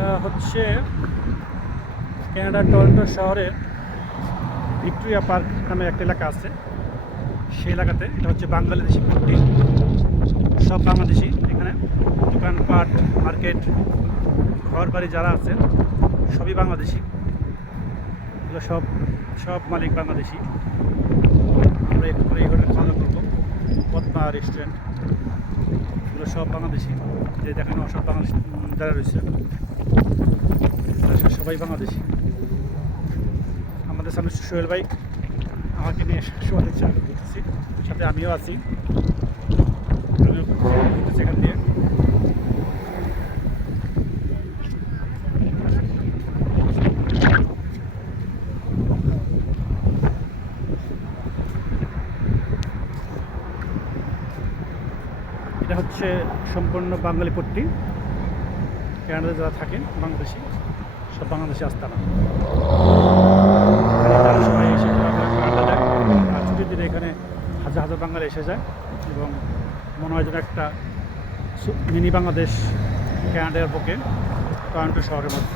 এটা হচ্ছে কানাডার টরন্টো শহরের ভিক্টোরিয়া পার্ক নামে একটা এলাকা আছে। সেই এলাকাতে এটা হচ্ছে বাংলাদেশি পট্টি, সব বাংলাদেশি। এখানে দোকানপাট, মার্কেট, ঘর বাড়ি যারা আছে সবই বাংলাদেশি। এগুলো সব সব মালিক বাংলাদেশি। আমরা একটু করে এই হোটেলে খাওয়া দাওয়া করবো, পদ্মা রেস্টুরেন্ট। এগুলো সব বাংলাদেশি, যে দেখেন সব বাংলাদেশি যারা রয়েছে সবাই বাংলাদেশি। আমাদের সামনে সোহেল ভাই আমাকে নিয়ে শোয়াতে চা করতেছি, সাথে আমিও আছি, আমিও ঘুরতেছি এখান দিয়ে। এটা হচ্ছে সম্পূর্ণ বাঙালি পট্টি। কানাডাতে যারা থাকেন বাংলাদেশি, সব বাংলাদেশি আস্তানা। তারা সবাই এসে আড্ডা দেয়, আর ছুটির দিনে এখানে হাজার হাজার বাঙালি এসে যায় এবং মনে হয় যেন একটা মিনি বাংলাদেশ কানাডার বুকে টরন্টো শহরের মধ্যে।